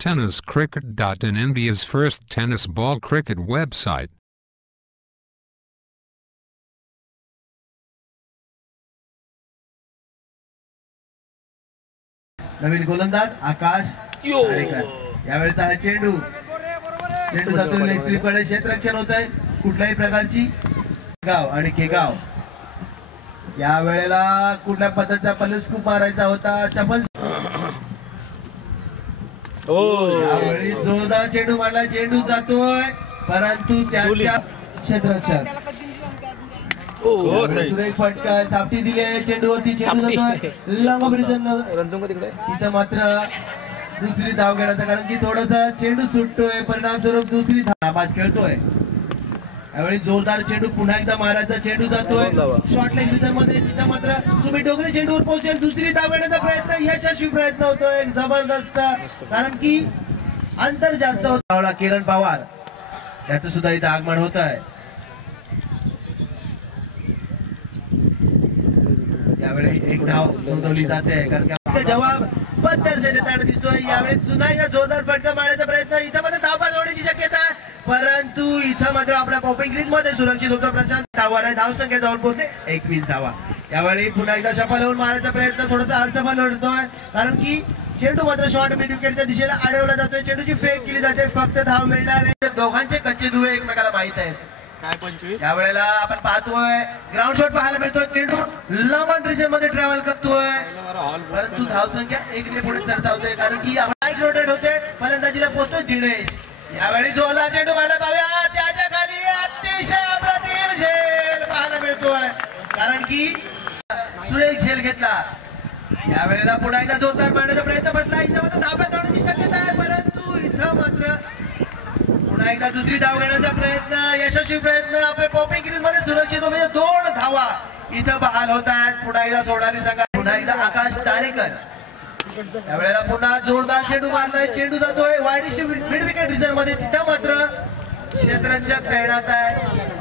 TennisCricket.in, India's first tennis ball cricket website. नवीन गोलंदाज आकाश यावेळेचा हा चेंडू जातो लेगस्ट्रीपकडे, क्षेत्ररक्षण होत आहे कुठल्याही प्रकारची गाव आणि केगाव. या वेळेला कुठल्या पद्धतीचा पलस्कूप मारायचा होता, शफल यावेळी जोरदार चेंडू मारला, चेंडू जातोय परंतु त्याच्या क्षेत्ररक्षण सुरेख फटका सापटी दिली आहे चेंडूवरती, चेंडू जातोय लॉंग ऑफ रिझन. इथं मात्र दुसरी धाव घेण्याचा, कारण की थोडासा चेंडू सुटतोय, परिणामस्वरूप दुसरी धाव बाद खेळतोय. यावेळी जोरदार चेंडू पुन्हा एकदा मारायचा, चेंडू जातोय शॉर्ट लेग रिझन मध्ये. तिथं मात्र सुमित डोगरे चेंडूवर पोहोचेल, दुसरी धाव घेण्याचा प्रयत्न, यशस्वी प्रयत्न होतोय जबरदस्त, कारण की अंतर जास्त होता. किरण पवार याचं सुद्धा इथं आगमन होत आहे. यावेळी एक धाव नोंदवली जाते, कारण की जवाब बद्दल से देताना दिसतोय. यावेळी पुन्हा एकदा जोरदार फटका मारण्याचा प्रयत्न, इथं मात्र धाव बाद होण्याची शक्यता आहे, परंतु इथं मात्र आपल्या पॉपिंग ग्रीन मध्ये सुरक्षित होतं प्रशांत. धाव संख्या जाऊन पोहोचते 21 धावा. यावेळी पुन्हा एकदा शफल होऊन मारण्याचा प्रयत्न थोडासा असफल होतोय, कारण की चेंडू मात्र शॉर्ट मिड विकेटच्या दिशेला अडवला जातोय, चेंडूची फेक केली जाते, फक्त धाव मिळणार आहे. दोघांचे कच्चे दुवे एकमेकाला माहित आहेत. काय 25 या वेळेला आपण पाहतोय ग्राउंड शॉट पाहायला मिळतोय, चेंडू लॉंग रिजन मध्ये ट्रॅव्हल करतोय, परंतु धावसंख्या 1 ने पुढे सरसावते, कारण की आपण रोटेट होते, फलंदाजीला पोहोचतोय दिनेश. यावेळी जोरदार चेंडू पाहायला पाहूया, त्याच्या खाली अतिशय अप्रतिम झेल पाहायला मिळतोय, कारण की सुरेख झेल घेतला. यावेळेला पुन्हा एकदा जोरदार मारण्याचा प्रयत्न बसला, इथं मात्र धाब्यात होण्याची शक्यता आहे, परंतु इथं मात्र पुन्हा एकदा दुसरी धाव घेण्याचा प्रयत्न, यशस्वी प्रयत्न, आपल्या पॉपिंग ग्रीन मध्ये सुरक्षित, म्हणजे 2 धावा इथं बहाल होत आहेत. पुन्हा एकदा सोडणारी संघ, पुन्हा एकदा आकाश तारेकर. यावेळेला पुन्हा जोरदार चेंडू मारलाय, चेंडू जातोय वाईड मिड विकेट रिझन मध्ये, तिथं मात्र क्षेत्ररक्षक तैनात आहे.